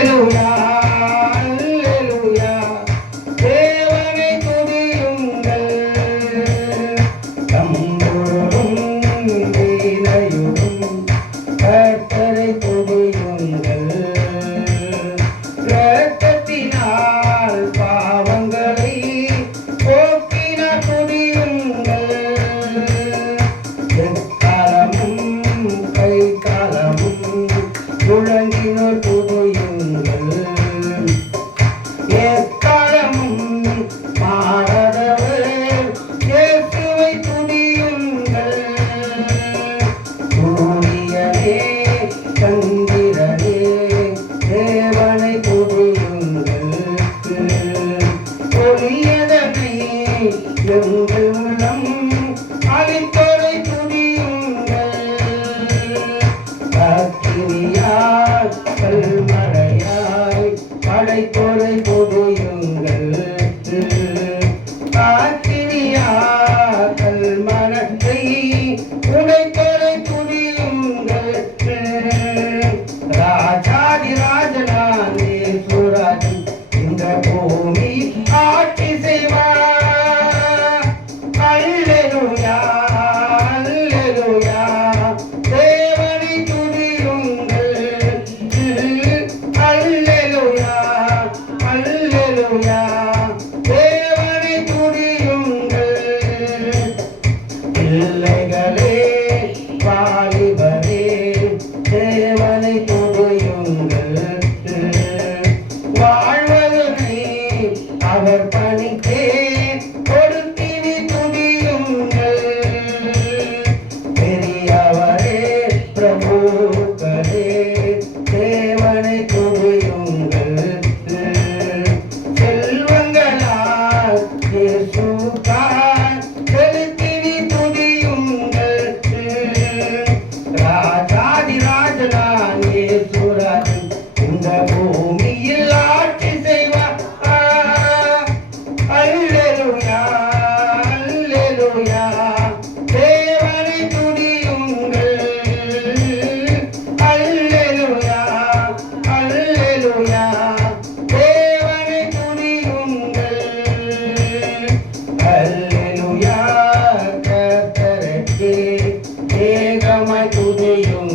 Hallelujah. அளித்தொரை துதியுங்கள் ஏகமாய்